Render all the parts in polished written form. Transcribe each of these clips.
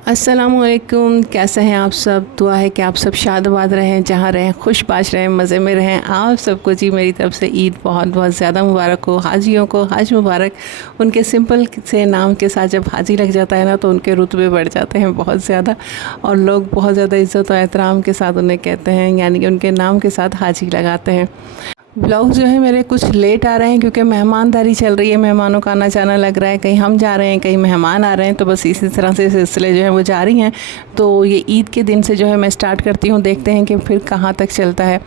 अस्सलामुअलैकुम, कैसे हैं आप सब। दुआ है कि आप सब शादाबाद रहें, जहाँ रहें खुशबाश रहें, मज़े में रहें। आप सबको जी मेरी तरफ से ईद बहुत बहुत ज़्यादा मुबारक हो। हाजियों को हज मुबारक। उनके सिंपल से नाम के साथ जब हाजी लग जाता है ना तो उनके रुतबे बढ़ जाते हैं बहुत ज़्यादा, और लोग बहुत ज़्यादा इज़्ज़त और एहतराम के साथ उन्हें कहते हैं, यानी कि उनके नाम के साथ हाजी लगाते हैं। ब्लॉग जो है मेरे कुछ लेट आ रहे हैं क्योंकि मेहमानदारी चल रही है, मेहमानों का आना जाना लग रहा है, कहीं हम जा रहे हैं, कहीं मेहमान आ रहे हैं, तो बस इसी तरह से सिलसिले जो है वो जारी हैं। तो ये ईद के दिन से जो है मैं स्टार्ट करती हूँ, देखते हैं कि फिर कहाँ तक चलता है।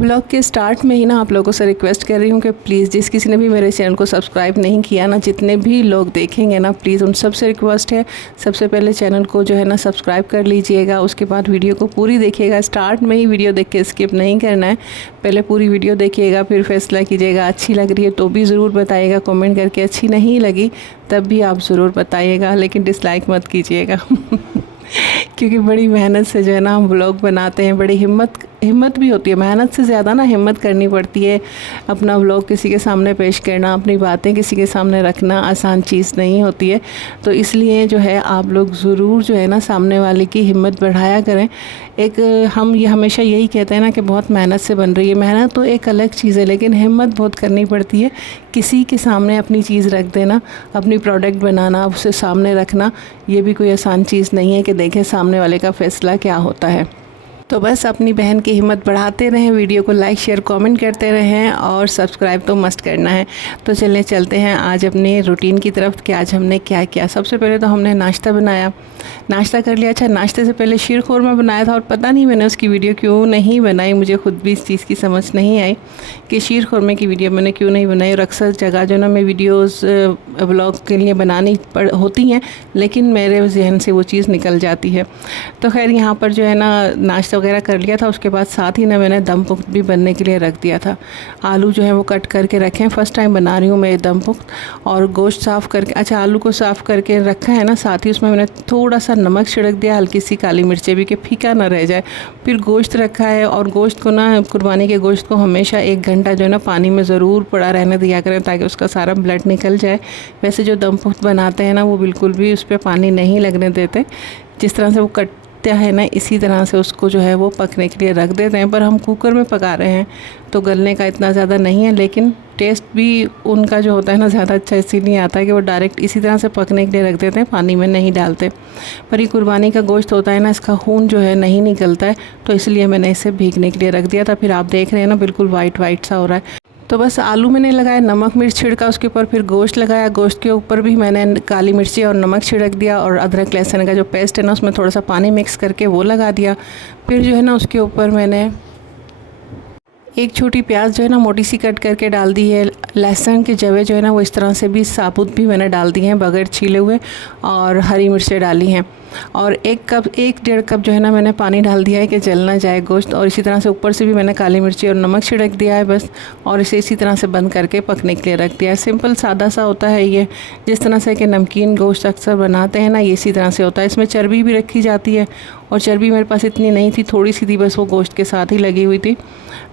ब्लॉग के स्टार्ट में ही ना आप लोगों से रिक्वेस्ट कर रही हूँ कि प्लीज़ जिस किसी ने भी मेरे चैनल को सब्सक्राइब नहीं किया ना, जितने भी लोग देखेंगे ना, प्लीज़ उन सबसे रिक्वेस्ट है, सबसे पहले चैनल को जो है ना सब्सक्राइब कर लीजिएगा। उसके बाद वीडियो को पूरी देखिएगा, स्टार्ट में ही वीडियो देख के स्किप नहीं करना है, पहले पूरी वीडियो देखिएगा, फिर फैसला कीजिएगा। अच्छी लग रही है तो भी ज़रूर बताइएगा कमेंट करके, अच्छी नहीं लगी तब भी आप ज़रूर बताइएगा, लेकिन डिसलाइक मत कीजिएगा क्योंकि बड़ी मेहनत से जो है ना हम ब्लॉग बनाते हैं, बड़ी हिम्मत भी होती है, मेहनत से ज़्यादा ना हिम्मत करनी पड़ती है। अपना व्लॉग किसी के सामने पेश करना, अपनी बातें किसी के सामने रखना आसान चीज़ नहीं होती है। तो इसलिए जो है आप लोग ज़रूर जो है ना सामने वाले की हिम्मत बढ़ाया करें। एक हम ये हमेशा यही कहते हैं ना कि बहुत मेहनत से बन रही है, मेहनत तो एक अलग चीज़ है, लेकिन हिम्मत बहुत करनी पड़ती है। किसी के सामने अपनी चीज़ रख देना, अपनी प्रोडक्ट बनाना, उसे सामने रखना, ये भी कोई आसान चीज़ नहीं है कि देखें सामने वाले का फ़ैसला क्या होता है। तो बस अपनी बहन की हिम्मत बढ़ाते रहें, वीडियो को लाइक शेयर कमेंट करते रहें, और सब्सक्राइब तो मस्ट करना है। तो चलते हैं आज अपने रूटीन की तरफ कि आज हमने क्या किया। सबसे पहले तो हमने नाश्ता बनाया, नाश्ता कर लिया। अच्छा, नाश्ते से पहले शीर खुरमा बनाया था, और पता नहीं मैंने उसकी वीडियो क्यों नहीं बनाई, मुझे खुद भी इस चीज़ की समझ नहीं आई कि शीर खुरमे की वीडियो मैंने क्यों नहीं बनाई। और अक्सर जगह जो ना मैं वीडियोज़ ब्लॉग के लिए बनानी होती हैं, लेकिन मेरे जहन से वो चीज़ निकल जाती है। तो खैर यहाँ पर जो है ना नाश्ता वगैरह कर लिया था। उसके बाद साथ ही ना मैंने दम पुख्त भी बनने के लिए रख दिया था। आलू जो है वो कट करके रखे हैं, फ़र्स्ट टाइम बना रही हूँ मैं दम पुख्त। और गोश्त साफ़ करके, अच्छा आलू को साफ़ करके रखा है ना, साथ ही उसमें मैंने थोड़ा सा नमक छिड़क दिया, हल्की सी काली मिर्चें भी, कि फीका ना रह जाए। फिर गोश्त रखा है, और गोश्त को ना कुर्बानी के गोश्त को हमेशा 1 घंटा जो है ना पानी में ज़रूर पड़ा रहने दिया करें, ताकि उसका सारा ब्लड निकल जाए। वैसे जो दम पुख्त बनाते हैं ना वो बिल्कुल भी उस पर पानी नहीं लगने देते, जिस तरह से वो कटता है ना इसी तरह से उसको जो है वो पकने के लिए रख देते हैं। पर हम कुकर में पका रहे हैं तो गलने का इतना ज़्यादा नहीं है, लेकिन टेस्ट भी उनका जो होता है ना ज़्यादा अच्छा इसीलिए आता है कि वो डायरेक्ट इसी तरह से पकने के लिए रख देते हैं, पानी में नहीं डालते। पर ये कुर्बानी का गोश्त होता है ना, इसका खून जो है नहीं निकलता है, तो इसलिए मैंने इसे भीगने के लिए रख दिया था। फिर आप देख रहे हैं ना बिल्कुल वाइट वाइट सा हो रहा है। तो बस आलू मैंने लगाया, नमक मिर्च छिड़का उसके ऊपर, फिर गोश्त लगाया, गोश्त के ऊपर भी मैंने काली मिर्ची और नमक छिड़क दिया, और अदरक लहसुन का जो पेस्ट है ना उसमें थोड़ा सा पानी मिक्स करके वो लगा दिया। फिर जो है ना उसके ऊपर मैंने एक छोटी प्याज जो है ना मोटी सी कट करके डाल दी है। लहसुन के जवे जो है ना वो इस तरह से भी साबुत भी मैंने डाल दिए हैं बगैर छीले हुए, और हरी मिर्चें डाली हैं। और 1-1.5 कप जो है ना मैंने पानी डाल दिया है कि जल ना जाए गोश्त, और इसी तरह से ऊपर से भी मैंने काली मिर्ची और नमक छिड़क दिया है बस, और इसे इसी तरह से बंद करके पकने के लिए रख दिया है। सिंपल सादा सा होता है ये, जिस तरह से कि नमकीन गोश्त अक्सर बनाते हैं ना, ये इसी तरह से होता है। इसमें चर्बी भी रखी जाती है, और चर्बी मेरे पास इतनी नहीं थी, थोड़ी सी थी बस, वो गोश्त के साथ ही लगी हुई थी,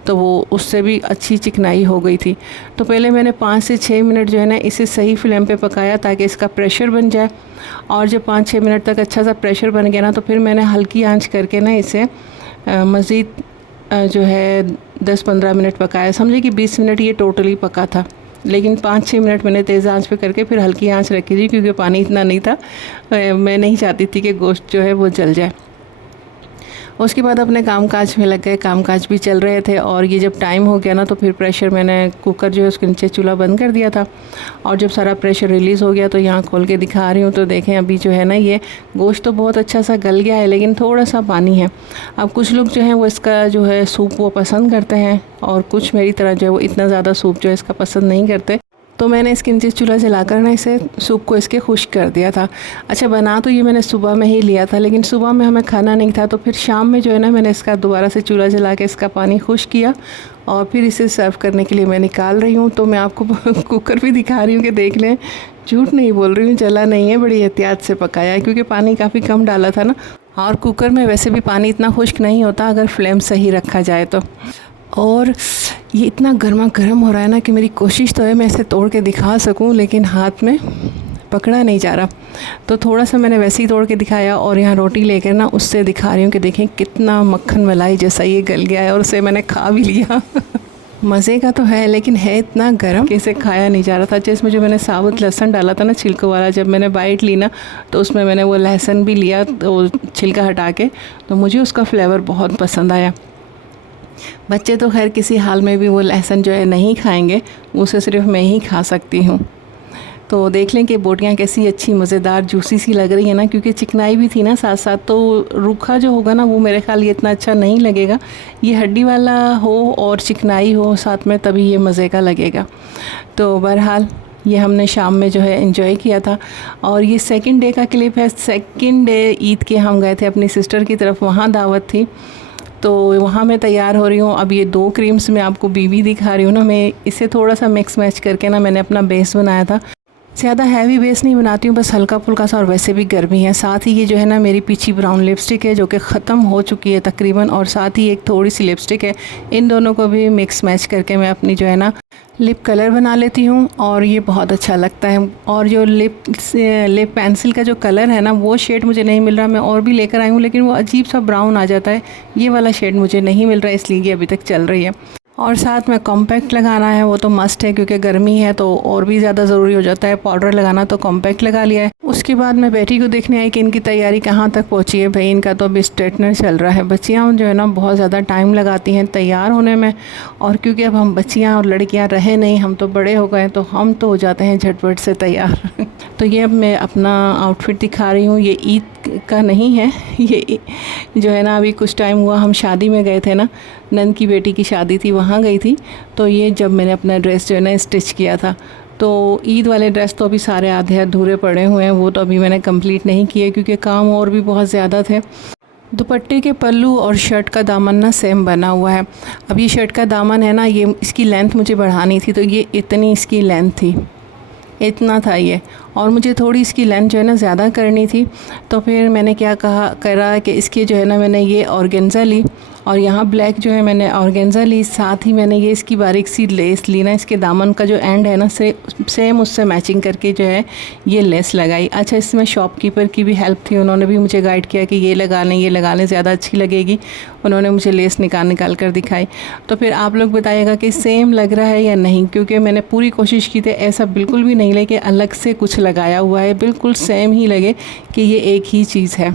तो वो उससे भी अच्छी चिकनाई हो गई थी। तो पहले मैंने 5 से 6 मिनट जो है ना इसे सही फ्लेम पे पकाया ताकि इसका प्रेशर बन जाए। और जब 5-6 मिनट तक अच्छा सा प्रेशर बन गया ना, तो फिर मैंने हल्की आंच करके ना इसे मज़ीद जो है 10-15 मिनट पकाया। समझे कि 20 मिनट ये टोटली पका था, लेकिन 5-6 मिनट मैंने तेज़ आंच पे करके फिर हल्की आंच रखी थी, क्योंकि पानी इतना नहीं था, मैं नहीं चाहती थी कि गोश्त जो है वो जल जाए। उसके बाद अपने कामकाज में लग गए, कामकाज भी चल रहे थे। और ये जब टाइम हो गया ना तो फिर प्रेशर, मैंने कुकर जो है उसके नीचे चूल्हा बंद कर दिया था, और जब सारा प्रेशर रिलीज़ हो गया तो यहाँ खोल के दिखा रही हूँ, तो देखें अभी जो है ना ये गोश्त तो बहुत अच्छा सा गल गया है, लेकिन थोड़ा सा पानी है। अब कुछ लोग जो हैं वो इसका जो है सूप वो पसंद करते हैं, और कुछ मेरी तरह जो है वो इतना ज़्यादा सूप जो है इसका पसंद नहीं करते। तो मैंने इसके नीचे चूल्हा जलाकर ना इसे सूप को इसके खुश्क कर दिया था। अच्छा, बना तो ये मैंने सुबह में ही लिया था, लेकिन सुबह में हमें खाना नहीं था, तो फिर शाम में जो है ना मैंने इसका दोबारा से चूल्हा जला के इसका पानी खुश्क किया, और फिर इसे सर्व करने के लिए मैं निकाल रही हूँ। तो मैं आपको कुकर भी दिखा रही हूँ कि देख लें, झूठ नहीं बोल रही हूँ, जला नहीं है, बड़ी एहतियात से पकाया है, क्योंकि पानी काफ़ी कम डाला था ना, और कुकर में वैसे भी पानी इतना खुश्क नहीं होता अगर फ्लेम सही रखा जाए तो। और ये इतना गर्मा गर्म हो रहा है ना कि मेरी कोशिश तो है मैं इसे तोड़ के दिखा सकूं, लेकिन हाथ में पकड़ा नहीं जा रहा। तो थोड़ा सा मैंने वैसे ही तोड़ के दिखाया और यहाँ रोटी लेकर ना उससे दिखा रही हूँ कि देखें कितना मक्खन मलाई जैसा ये गल गया है, और उसे मैंने खा भी लिया। मज़े का तो है लेकिन है इतना गर्म कि इसे खाया नहीं जा रहा था। जैसे मुझे मैंने साबुत लहसुन डाला था ना छिलकों वाला, जब मैंने बाइट ली ना तो उसमें मैंने वो लहसुन भी लिया, तो छिलका हटा के, तो मुझे उसका फ्लेवर बहुत पसंद आया। बच्चे तो खैर किसी हाल में भी वो लहसुन जो है नहीं खाएंगे, उसे सिर्फ मैं ही खा सकती हूँ। तो देख लें कि बोटियाँ कैसी अच्छी मज़ेदार जूसी सी लग रही है ना, क्योंकि चिकनाई भी थी ना साथ साथ, तो रूखा जो होगा ना वो मेरे ख्याल ये इतना अच्छा नहीं लगेगा। ये हड्डी वाला हो और चिकनाई हो साथ में, तभी ये मज़े का लगेगा। तो बहरहाल ये हमने शाम में जो है एंजॉय किया था। और ये सेकंड डे का क्लिप है। सेकंड डे ईद के हम गए थे अपनी सिस्टर की तरफ, वहाँ दावत थी, तो वहाँ मैं तैयार हो रही हूँ। अब ये 2 क्रीम्स मैं आपको बीवी दिखा रही हूँ ना, मैं इसे थोड़ा सा मिक्स मैच करके ना मैंने अपना बेस बनाया था। ज़्यादा हैवी बेस नहीं बनाती हूँ, बस हल्का फुल्का सा, और वैसे भी गर्मी है। साथ ही ये जो है ना मेरी पीछी ब्राउन लिपस्टिक है जो कि ख़त्म हो चुकी है तकरीबन, और साथ ही एक थोड़ी सी लिपस्टिक है। इन दोनों को भी मिक्स मैच करके मैं अपनी जो है ना लिप कलर बना लेती हूँ, और ये बहुत अच्छा लगता है। और जो लिप पेंसिल का जो कलर है ना, वो शेड मुझे नहीं मिल रहा। मैं और भी लेकर आई हूँ लेकिन वो अजीब सा ब्राउन आ जाता है, ये वाला शेड मुझे नहीं मिल रहा है, इसलिए ये अभी तक चल रही है। और साथ में कॉम्पैक्ट लगाना है, वो तो मस्ट है क्योंकि गर्मी है तो और भी ज़्यादा ज़रूरी हो जाता है पाउडर लगाना, तो कॉम्पैक्ट लगा लिया है। उसके बाद मैं बेटी को देखने आई कि इनकी तैयारी कहाँ तक पहुँची है। भाई इनका तो अभी स्ट्रेटनर चल रहा है। बच्चियाँ जो है ना बहुत ज़्यादा टाइम लगाती हैं तैयार होने में, और क्योंकि अब हम बच्चियाँ और लड़कियाँ रहे नहीं, हम तो बड़े हो गए, तो हम तो हो जाते हैं झटपट से तैयार। तो ये अब मैं अपना आउटफिट दिखा रही हूँ। ये ईद का नहीं है, ये जो है ना अभी कुछ टाइम हुआ हम शादी में गए थे ना, नंद की बेटी की शादी थी, वहाँ गई थी। तो ये जब मैंने अपना ड्रेस जो है ना स्टिच किया था, तो ईद वाले ड्रेस तो अभी सारे आधे अधूरे पड़े हुए हैं, वो तो अभी मैंने कंप्लीट नहीं किए क्योंकि काम और भी बहुत ज़्यादा थे। दुपट्टे के पल्लू और शर्ट का दामन ना सेम बना हुआ है। अब ये शर्ट का दामन है ना, ये इसकी लेंथ मुझे बढ़ानी थी, तो ये इतनी इसकी लेंथ थी, इतना था ये, और मुझे थोड़ी इसकी लेंथ जो है ना ज़्यादा करनी थी। तो फिर मैंने क्या करा कि इसकी जो है ना मैंने ये ऑर्गेन्जा ली, और यहाँ ब्लैक जो है मैंने ऑर्गेन्जा ली, साथ ही मैंने ये इसकी बारीक सी लेस ली ना, इसके दामन का जो एंड है ना सेम उससे मैचिंग करके जो है ये लेस लगाई। अच्छा, इसमें शॉपकीपर की भी हेल्प थी, उन्होंने भी मुझे गाइड किया कि ये लगा लें ज़्यादा अच्छी लगेगी। उन्होंने मुझे लेस निकाल कर दिखाई। तो फिर आप लोग बताइएगा कि सेम लग रहा है या नहीं, क्योंकि मैंने पूरी कोशिश की थी ऐसा बिल्कुल भी नहीं लगे कि अलग से कुछ लगाया हुआ है, बिल्कुल सेम ही लगे कि ये एक ही चीज़ है।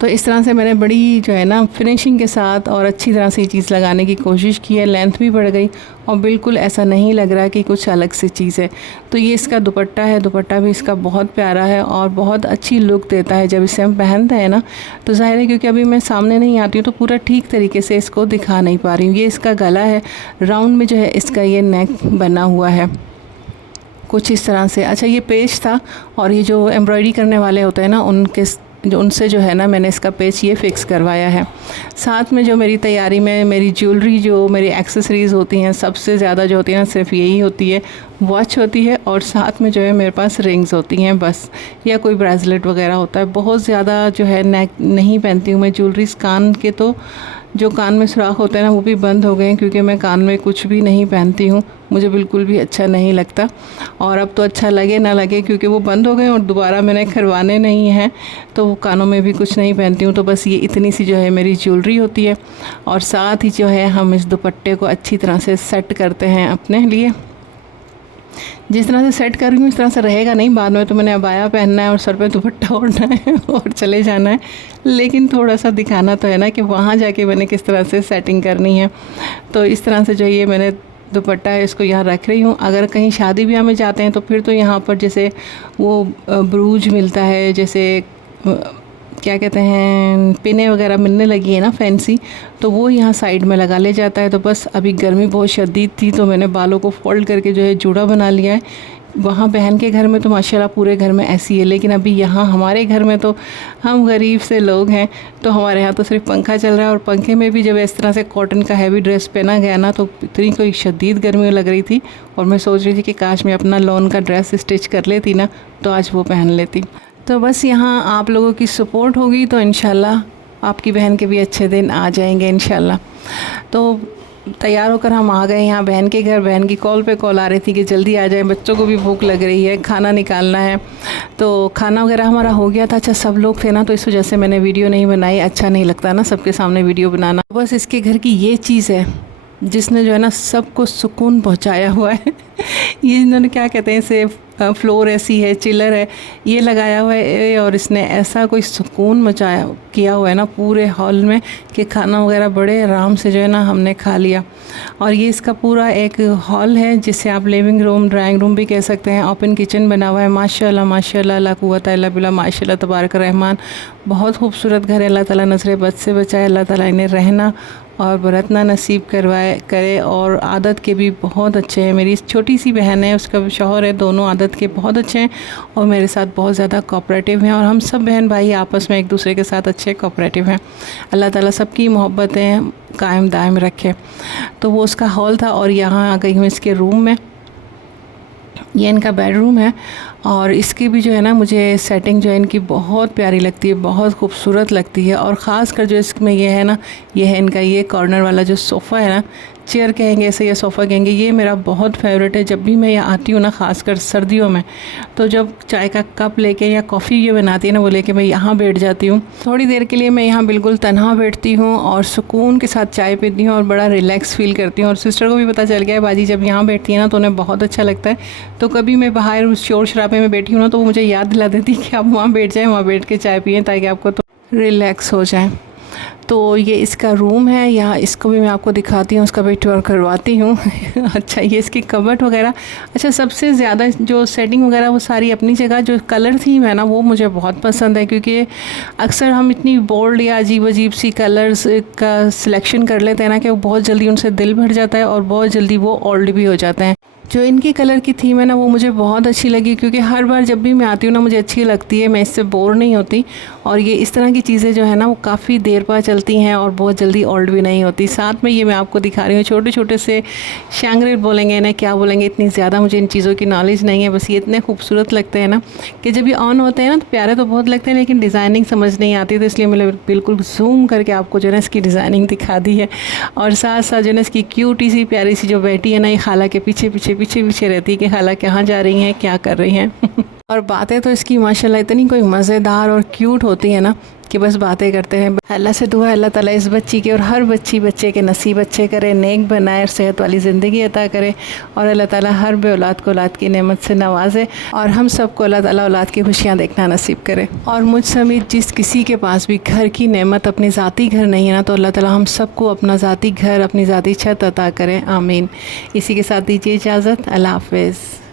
तो इस तरह से मैंने बड़ी जो है ना फिनिशिंग के साथ और अच्छी तरह से ये चीज़ लगाने की कोशिश की है। लेंथ भी बढ़ गई और बिल्कुल ऐसा नहीं लग रहा कि कुछ अलग से चीज़ है। तो ये इसका दुपट्टा है, दुपट्टा भी इसका बहुत प्यारा है और बहुत अच्छी लुक देता है जब इसे हम पहनते हैं ना। तो ज़ाहिर है क्योंकि अभी मैं सामने नहीं आती हूँ तो पूरा ठीक तरीके से इसको दिखा नहीं पा रही हूँ। ये इसका गला है, राउंड में जो है इसका ये नेक बना हुआ है कुछ इस तरह से। अच्छा, ये पेज था, और ये जो एम्ब्रॉयडरी करने वाले होते हैं ना उनसे जो है ना मैंने इसका पेज ये फ़िक्स करवाया है। साथ में जो मेरी तैयारी में मेरी ज्वेलरी, जो मेरी एक्सेसरीज़ होती हैं, सबसे ज़्यादा जो होती है ना सिर्फ यही होती है, वॉच होती है, और साथ में जो है मेरे पास रिंग्स होती हैं बस, या कोई ब्रेसलेट वगैरह होता है। बहुत ज़्यादा जो है नेक नहीं पहनती हूँ मैं ज्वेलरीज। कान के तो जो कान में सुराख होते हैं ना वो भी बंद हो गए हैं, क्योंकि मैं कान में कुछ भी नहीं पहनती हूँ, मुझे बिल्कुल भी अच्छा नहीं लगता। और अब तो अच्छा लगे ना लगे क्योंकि वो बंद हो गए और दोबारा मैंने करवाने नहीं हैं, तो वो कानों में भी कुछ नहीं पहनती हूँ। तो बस ये इतनी सी जो है मेरी ज्वेलरी होती है, और साथ ही जो है हम इस दुपट्टे को अच्छी तरह से सेट करते हैं अपने लिए। जिस तरह से सेट कर रही हूँ इस तरह से रहेगा नहीं, बाद में तो मैंने अबाया पहनना है और सर पे दुपट्टा ओढ़ना है और चले जाना है। लेकिन थोड़ा सा दिखाना तो है ना कि वहाँ जाके मैंने किस तरह से सेटिंग करनी है। तो इस तरह से जो ये मैंने दुपट्टा है इसको यहाँ रख रही हूँ। अगर कहीं शादी ब्याह में जाते हैं तो फिर तो यहाँ पर जैसे वो ब्रूज मिलता है, जैसे क्या कहते हैं, पिने वगैरह मिलने लगी है ना फैंसी, तो वो यहाँ साइड में लगा ले जाता है। तो बस अभी गर्मी बहुत शदीद थी तो मैंने बालों को फोल्ड करके जो है जूड़ा बना लिया है। वहाँ बहन के घर में तो माशाल्लाह पूरे घर में ऐसी है, लेकिन अभी यहाँ हमारे घर में तो हम गरीब से लोग हैं, तो हमारे यहाँ तो सिर्फ पंखा चल रहा है। और पंखे में भी जब इस तरह से कॉटन का हैवी ड्रेस पहना गया ना तो इतनी कोई शदीद गर्मी लग रही थी, और मैं सोच रही थी कि काश मैं अपना लॉन का ड्रेस स्टिच कर लेती ना तो आज वो पहन लेती। तो बस यहाँ आप लोगों की सपोर्ट होगी तो इंशाल्लाह आपकी बहन के भी अच्छे दिन आ जाएंगे इंशाल्लाह। तो तैयार होकर हम आ गए यहाँ बहन के घर। बहन की कॉल पे कॉल आ रही थी कि जल्दी आ जाए, बच्चों को भी भूख लग रही है, खाना निकालना है। तो खाना वगैरह हमारा हो गया था। अच्छा, सब लोग थे ना, तो इस वजह से मैंने वीडियो नहीं बनाई। अच्छा नहीं लगता ना सबके सामने वीडियो बनाना। बस इसके घर की ये चीज़ है जिसने जो है ना सबको सुकून पहुंचाया हुआ है। ये इन्होंने क्या कहते हैं इसे, फ्लोर ऐसी है, चिलर है, ये लगाया हुआ है और इसने ऐसा कोई सुकून मचाया किया हुआ है ना पूरे हॉल में कि खाना वगैरह बड़े आराम से जो है ना हमने खा लिया। और ये इसका पूरा एक हॉल है जिसे आप लिविंग रूम, ड्राइंग रूम भी कह सकते हैं। ओपन किचन बना हुआ है। माशाल्लाह माशाल्लाह, ला कुव्वता इल्ला बिल्लाह, माशाल्लाह तबारक रहमान। बहुत खूबसूरत घर है। अल्लाह ताला नज़र बद से बचाए, अल्लाह ताला इन्हें रहना और बरतना नसीब करे। और आदत के भी बहुत अच्छे हैं। मेरी छोटी सी बहन है, उसका शौहर है, दोनों आदत के बहुत अच्छे हैं और मेरे साथ बहुत ज़्यादा कोऑपरेटिव हैं। और हम सब बहन भाई आपस में एक दूसरे के साथ अच्छे कोऑपरेटिव हैं। अल्लाह ताला सबकी मोहब्बतें कायम दायम रखे। तो वो उसका हॉल था और यहाँ आ गई हूँ इसके रूम में। ये इनका बेडरूम है और इसकी भी जो है ना मुझे सेटिंग जो है इनकी बहुत प्यारी लगती है, बहुत खूबसूरत लगती है। और ख़ास कर जो इसमें ये है ना, ये है इनका ये कॉर्नर वाला जो सोफ़ा है ना, चेयर कहेंगे ऐसे या सोफ़ा कहेंगे, ये मेरा बहुत फेवरेट है। जब भी मैं यहाँ आती हूँ ना, ख़ासकर सर्दियों में, तो जब चाय का कप लेके या कॉफ़ी ये बनाती है ना, वो लेके मैं यहाँ बैठ जाती हूँ। थोड़ी देर के लिए मैं यहाँ बिल्कुल तन्हा बैठती हूँ और सुकून के साथ चाय पीती हूँ और बड़ा रिलैक्स फ़ील करती हूँ। और सिस्टर को भी पता चल गया है, बाजी जब यहाँ बैठती है ना तो उन्हें बहुत अच्छा लगता है। तो कभी मैं बाहर उस शोर शराबे में बैठी हूँ ना, तो वो मुझे याद दिला देती कि आप वहाँ बैठ जाएँ, वहाँ बैठ के चाय पिएँ ताकि आपको तो रिलैक्स हो जाए। तो ये इसका रूम है। यहाँ इसको भी मैं आपको दिखाती हूँ, उसका भी टूर करवाती हूँ। अच्छा, ये इसकी कबर्ड वगैरह। अच्छा, सबसे ज़्यादा जो सेटिंग वगैरह वो सारी अपनी जगह, जो कलर थीम है ना वो मुझे बहुत पसंद है, क्योंकि अक्सर हम इतनी बोल्ड या अजीब अजीब सी कलर्स का सिलेक्शन कर लेते हैं ना कि वो बहुत जल्दी उनसे दिल भर जाता है और बहुत जल्दी वो ओल्ड भी हो जाते हैं। जो इनकी कलर की थीम है ना वो मुझे बहुत अच्छी लगी, क्योंकि हर बार जब भी मैं आती हूँ ना मुझे अच्छी लगती है, मैं इससे बोर नहीं होती। और ये इस तरह की चीज़ें जो है ना वो काफ़ी देर बाद चलती हैं और बहुत जल्दी ओल्ड भी नहीं होती। साथ में ये मैं आपको दिखा रही हूँ छोटे छोटे से शैंगरेट बोलेंगे इन्हें, क्या बोलेंगे, इतनी ज़्यादा मुझे इन चीज़ों की नॉलेज नहीं है। बस ये इतने खूबसूरत लगते हैं ना कि जब ये ऑन होते हैं ना तो प्यारे तो बहुत लगते हैं, लेकिन डिज़ाइनिंग समझ नहीं आती। तो इसलिए मैंने बिल्कुल जूम करके आपको जो है ना इसकी डिज़ाइनिंग दिखा दी है। और साथ साथ जो है ना इसकी क्यूटी सी प्यारी सी जो बेटी है ना, ये खाला के पीछे पीछे पीछे पीछे रहती है कि खाला कहाँ जा रही हैं, क्या कर रही हैं। और बातें तो इसकी माशाल्लाह इतनी कोई मज़ेदार और क्यूट होती है ना कि बस बातें करते हैं। अल्लाह से दुआ है अल्लाह ताला इस बच्ची के और हर बच्चे के नसीब अच्छे करे, नेक बनाए और सेहत वाली ज़िंदगी अता करे। और अल्लाह ताला हर बे औलाद को औलाद की नेमत से नवाजे और हम सबको अल्लाह ताला औलाद की खुशियाँ देखना नसीब करे। और मुझ समेत जिस किसी के पास भी घर की नेमत, अपनी ज़ाती घर नहीं है ना, तो अल्लाह ताला हम सबको अपना ज़ाती घर, अपनी ज़ाती छत अता करे, आमीन। इसी के साथ दीजिए इजाज़त, अल्लाह हाफ़िज़।